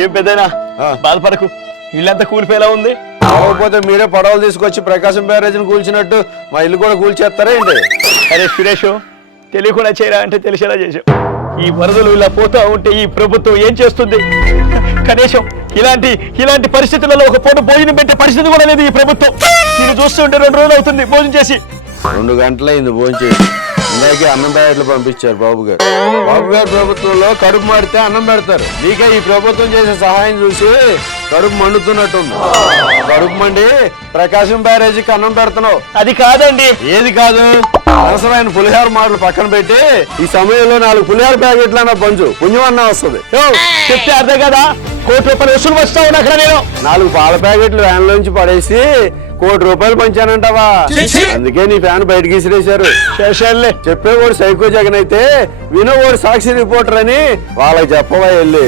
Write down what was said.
ఏం పెద్దనా బాధపడకు, ఇల్లంతా కూలిపోయేలా ఉంది. కాకపోతే మీరే పడవలు తీసుకొచ్చి ప్రకాశం బ్యారేజ్ని కూల్చినట్టు మా ఇల్లు కూడా కూల్చేస్తారా ఏంటి? అరే సురేష్, తెలియకుండా చేయరా అంటే తెలిసేలా చేసావు. ఈ వరదలు ఇలా పోతా ఉంటే ఈ ప్రభుత్వం ఏం చేస్తుంది? కనీసం ఇలాంటి పరిస్థితులలో ఒక పూట భోజనం పెట్టే పరిస్థితి కూడా లేదు ఈ ప్రభుత్వం. నేను చూస్తుంటే 2 రోజులు అవుతుంది భోజనం చేసి. 2 గంటలైంది భోజనం చేసి. ఇందాకే అన్నం ప్యాకెట్లు పంపించారు బాబు గారు ప్రభుత్వంలో కడుపు మాడితే అన్నం పెడతారు. నీకే ఈ ప్రభుత్వం చేసే సహాయం చూసి కడుపు మండుతున్నట్టుంది. కడుపు మండి ప్రకాశం బ్యారేజీకి అన్నం పెడుతున్నావు. అది కాదండి. ఏది కాదు? అవసరమైన పులిహార మాటలు పక్కన పెట్టి ఈ సమయంలో 4 పులిహార ప్యాకెట్లన్నా పంచు, పుణ్యం అన్నా వస్తుంది. చెప్తే అర్థం కదా, ₹1 కోటి వసూలు వస్తా ఉన్నా అక్కడ నేను. 4 పాల ప్యాకెట్లు వ్యాన్ లోంచి పడేసి ₹1 కోటి పంచానంటావా? అందుకే నీ ఫ్యాన్ బయటకి విసిరేశారు. చెప్పేవాడు సైకో జగన్ అయితే వినోవాడు సాక్షి రిపోర్టర్ అని వాళ్ళకి చెప్పవా వెళ్ళి.